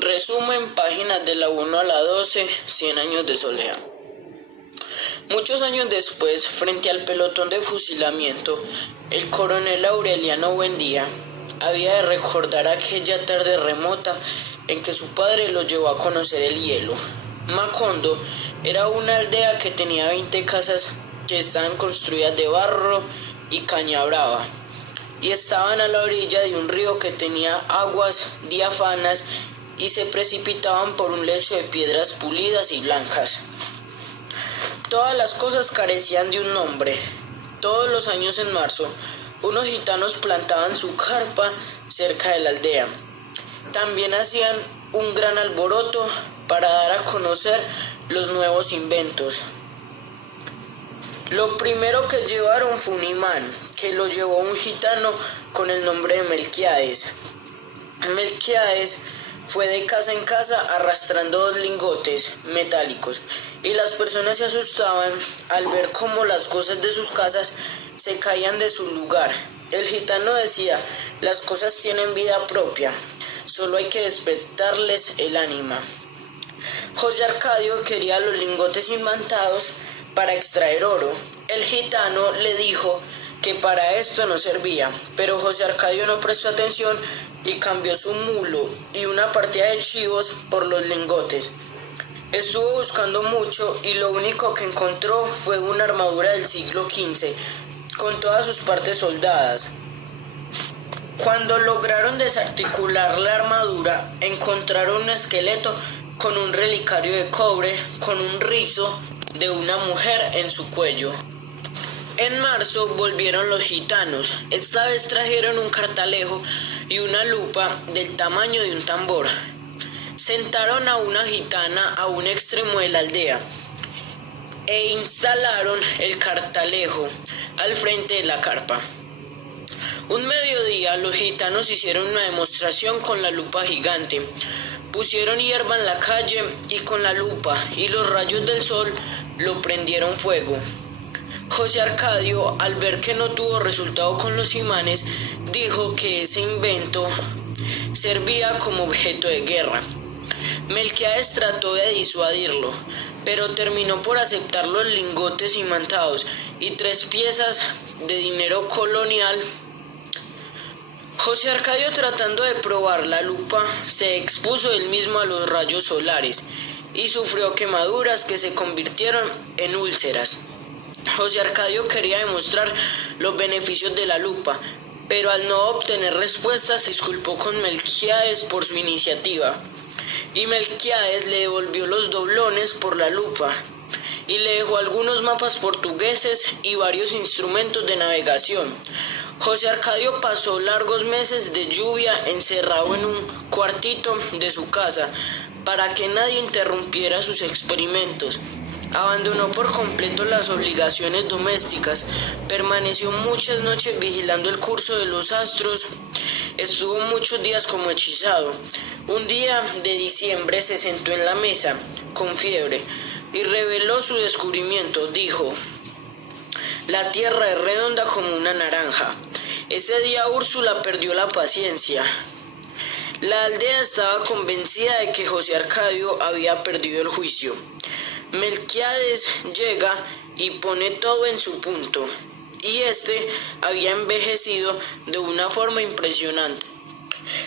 Resumen, páginas de la 1 a la 12, 100 años de soledad. Muchos años después, frente al pelotón de fusilamiento, el coronel Aureliano Buendía había de recordar aquella tarde remota en que su padre lo llevó a conocer el hielo. Macondo era una aldea que tenía 20 casas que estaban construidas de barro y caña brava, y estaban a la orilla de un río que tenía aguas diáfanas y se precipitaban por un lecho de piedras pulidas y blancas. Todas las cosas carecían de un nombre. Todos los años en marzo, unos gitanos plantaban su carpa cerca de la aldea. También hacían un gran alboroto para dar a conocer los nuevos inventos. Lo primero que llevaron fue un imán, que lo llevó un gitano con el nombre de Melquiades. Melquiades fue de casa en casa arrastrando 2 lingotes metálicos, y las personas se asustaban al ver cómo las cosas de sus casas se caían de su lugar. El gitano decía: las cosas tienen vida propia, solo hay que despertarles el ánima. José Arcadio quería los lingotes imantados para extraer oro. El gitano le dijo que para esto no servía, pero José Arcadio no prestó atención y cambió su mulo y una partida de chivos por los lingotes. Estuvo buscando mucho y lo único que encontró fue una armadura del siglo XV con todas sus partes soldadas. Cuando lograron desarticular la armadura, encontraron un esqueleto con un relicario de cobre con un rizo de una mujer en su cuello. En marzo volvieron los gitanos. Esta vez trajeron un cartalejo y una lupa del tamaño de un tambor. Sentaron a una gitana a un extremo de la aldea e instalaron el cartalejo al frente de la carpa. Un mediodía los gitanos hicieron una demostración con la lupa gigante. Pusieron hierba en la calle y con la lupa y los rayos del sol lo prendieron fuego. José Arcadio, al ver que no tuvo resultado con los imanes, dijo que ese invento servía como objeto de guerra. Melquiades trató de disuadirlo, pero terminó por aceptar los lingotes imantados y 3 piezas de dinero colonial. José Arcadio, tratando de probar la lupa, se expuso él mismo a los rayos solares y sufrió quemaduras que se convirtieron en úlceras. José Arcadio quería demostrar los beneficios de la lupa, pero al no obtener respuestas se disculpó con Melquiades por su iniciativa, y Melquiades le devolvió los doblones por la lupa y le dejó algunos mapas portugueses y varios instrumentos de navegación. José Arcadio pasó largos meses de lluvia encerrado en un cuartito de su casa para que nadie interrumpiera sus experimentos. Abandonó por completo las obligaciones domésticas, permaneció muchas noches vigilando el curso de los astros, estuvo muchos días como hechizado. Un día de diciembre se sentó en la mesa, con fiebre, y reveló su descubrimiento. Dijo: la tierra es redonda como una naranja. Ese día Úrsula perdió la paciencia. La aldea estaba convencida de que José Arcadio había perdido el juicio. Melquiades llega y pone todo en su punto, y este había envejecido de una forma impresionante.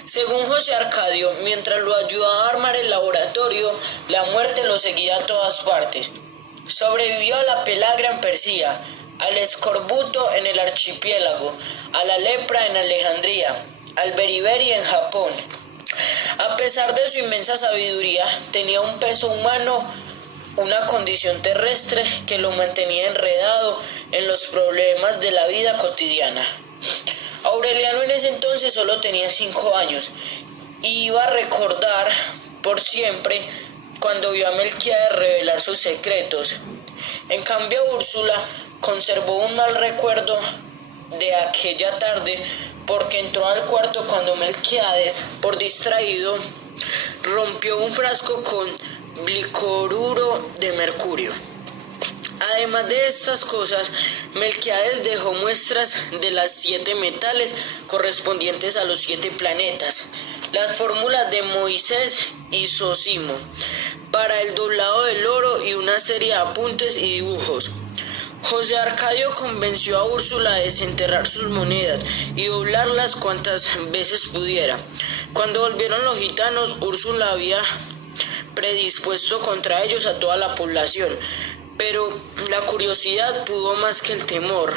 Según José Arcadio, mientras lo ayudaba a armar el laboratorio, la muerte lo seguía a todas partes. Sobrevivió a la pelagra en Persía, al escorbuto en el archipiélago, a la lepra en Alejandría, al beriberi en Japón. A pesar de su inmensa sabiduría, tenía un peso humano, una condición terrestre que lo mantenía enredado en los problemas de la vida cotidiana. Aureliano en ese entonces solo tenía 5 años y iba a recordar por siempre cuando vio a Melquiades revelar sus secretos. En cambio, Úrsula conservó un mal recuerdo de aquella tarde porque entró al cuarto cuando Melquiades, por distraído, rompió un frasco con bicoruro de mercurio. Además de estas cosas, Melquiades dejó muestras de las 7 metales correspondientes a los 7 planetas. las fórmulas de Moisés y Zósimo para el doblado del oro y una serie de apuntes y dibujos. José Arcadio convenció a Úrsula de desenterrar sus monedas y doblarlas cuantas veces pudiera. Cuando volvieron los gitanos, Úrsula había predispuesto contra ellos a toda la población, pero la curiosidad pudo más que el temor,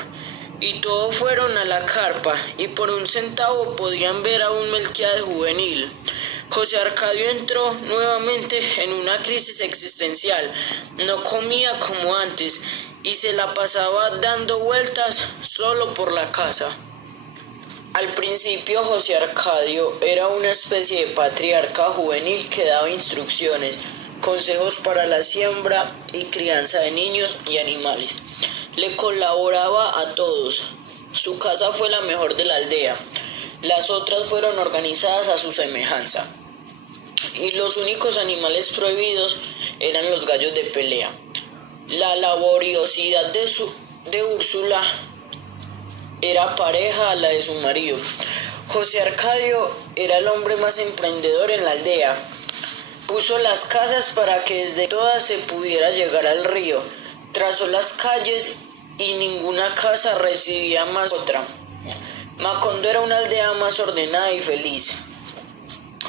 y todos fueron a la carpa, y por 1 centavo podían ver a un Melquiades juvenil. José Arcadio entró nuevamente en una crisis existencial. No comía como antes y se la pasaba dando vueltas solo por la casa. Al principio José Arcadio era una especie de patriarca juvenil que daba instrucciones, consejos para la siembra y crianza de niños y animales. Le colaboraba a todos. Su casa fue la mejor de la aldea. Las otras fueron organizadas a su semejanza. Y los únicos animales prohibidos eran los gallos de pelea. La laboriosidad de Úrsula era pareja a la de su marido. José Arcadio era el hombre más emprendedor en la aldea. Puso las casas para que desde todas se pudiera llegar al río. Trazó las calles y ninguna casa recibía más otra. Macondo era una aldea más ordenada y feliz.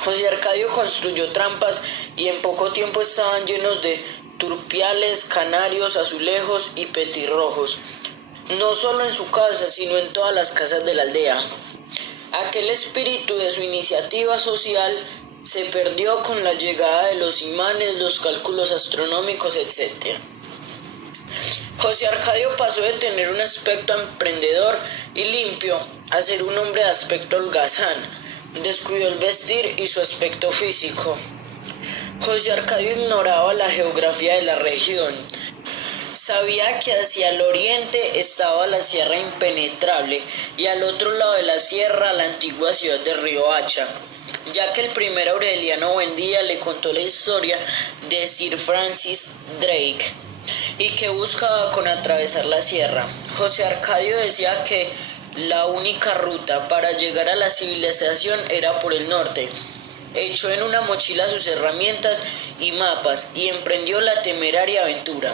José Arcadio construyó trampas y en poco tiempo estaban llenos de turpiales, canarios, azulejos y petirrojos. No solo en su casa, sino en todas las casas de la aldea. Aquel espíritu de su iniciativa social se perdió con la llegada de los imanes, los cálculos astronómicos, etc. José Arcadio pasó de tener un aspecto emprendedor y limpio a ser un hombre de aspecto holgazán. Descuidó el vestir y su aspecto físico. José Arcadio ignoraba la geografía de la región. Sabía que hacia el oriente estaba la Sierra Impenetrable y al otro lado de la sierra la antigua ciudad de Riohacha, ya que el primer Aureliano Buendía le contó la historia de Sir Francis Drake y que buscaba con atravesar la sierra. José Arcadio decía que la única ruta para llegar a la civilización era por el norte. Echó en una mochila sus herramientas y mapas y emprendió la temeraria aventura.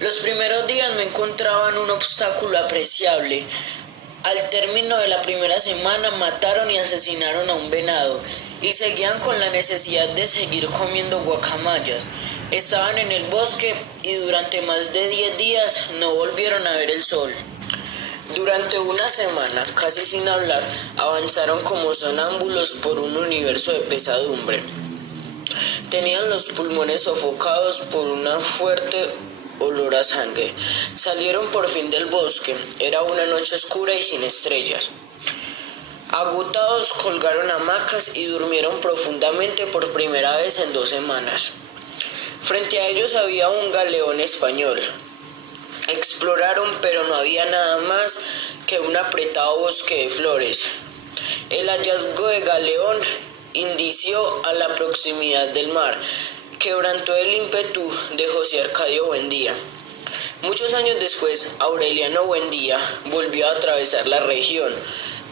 Los primeros días no encontraban un obstáculo apreciable. Al término de la primera semana mataron y asesinaron a un venado y seguían con la necesidad de seguir comiendo guacamayas. Estaban en el bosque y durante más de 10 días no volvieron a ver el sol. Durante una semana, casi sin hablar, avanzaron como sonámbulos por un universo de pesadumbre. Tenían los pulmones sofocados por una fuerte olor a sangre. Salieron por fin del bosque. Era una noche oscura y sin estrellas. Agotados, colgaron hamacas y durmieron profundamente por primera vez en 2 semanas. Frente a ellos había un galeón español. Exploraron, pero no había nada más que un apretado bosque de flores. El hallazgo de galeón indició a la proximidad del mar, quebrantó el ímpetu de José Arcadio Buendía. Muchos años después, Aureliano Buendía volvió a atravesar la región,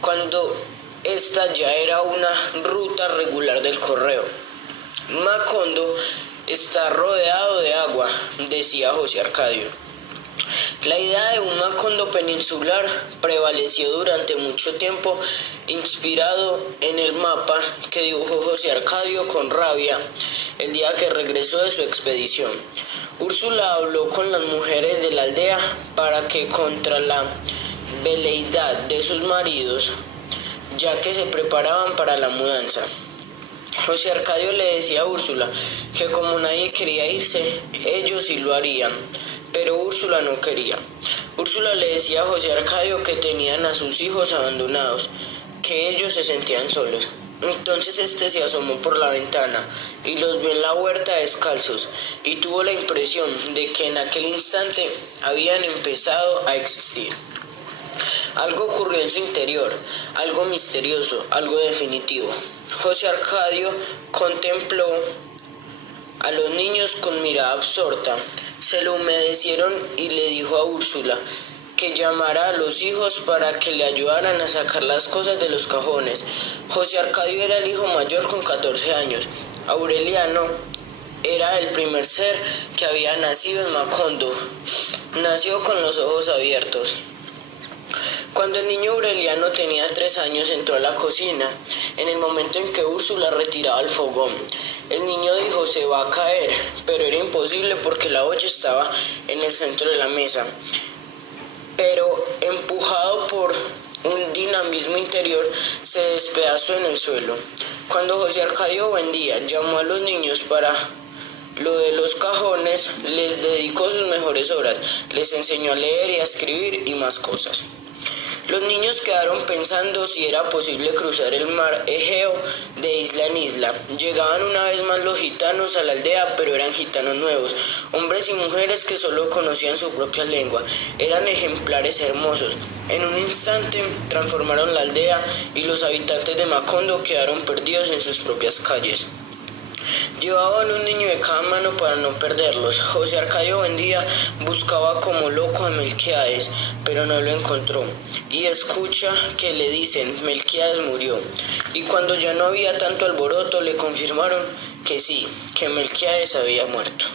cuando esta ya era una ruta regular del correo. Macondo está rodeado de agua, decía José Arcadio. La idea de un Macondo peninsular prevaleció durante mucho tiempo, inspirado en el mapa que dibujó José Arcadio con rabia el día que regresó de su expedición. Úrsula habló con las mujeres de la aldea para que contra la veleidad de sus maridos, ya que se preparaban para la mudanza. José Arcadio le decía a Úrsula que como nadie quería irse, ellos sí lo harían, pero Úrsula no quería. Úrsula le decía a José Arcadio que tenían a sus hijos abandonados, que ellos se sentían solos. Entonces este se asomó por la ventana y los vio en la huerta descalzos y tuvo la impresión de que en aquel instante habían empezado a existir. Algo ocurrió en su interior, algo misterioso, algo definitivo. José Arcadio contempló a los niños con mirada absorta. Se lo humedecieron y le dijo a Úrsula que llamara a los hijos para que le ayudaran a sacar las cosas de los cajones. José Arcadio era el hijo mayor con 14 años. Aureliano era el primer ser que había nacido en Macondo. Nació con los ojos abiertos. Cuando el niño Aureliano tenía 3 años, entró a la cocina, en el momento en que Úrsula retiraba el fogón. El niño dijo: se va a caer, pero era imposible porque la olla estaba en el centro de la mesa. Pero empujado por un dinamismo interior, se despedazó en el suelo. Cuando José Arcadio Buendía llamó a los niños para lo de los cajones, les dedicó sus mejores horas, les enseñó a leer y a escribir y más cosas. Los niños quedaron pensando si era posible cruzar el mar Egeo de isla en isla. Llegaban una vez más los gitanos a la aldea, pero eran gitanos nuevos, hombres y mujeres que solo conocían su propia lengua. Eran ejemplares hermosos. En un instante transformaron la aldea y los habitantes de Macondo quedaron perdidos en sus propias calles. Llevaban un niño de cada mano para no perderlos. José Arcadio Buendía buscaba como loco a Melquiades, pero no lo encontró. Y escucha que le dicen: Melquiades murió. Y cuando ya no había tanto alboroto, le confirmaron que sí, que Melquiades había muerto.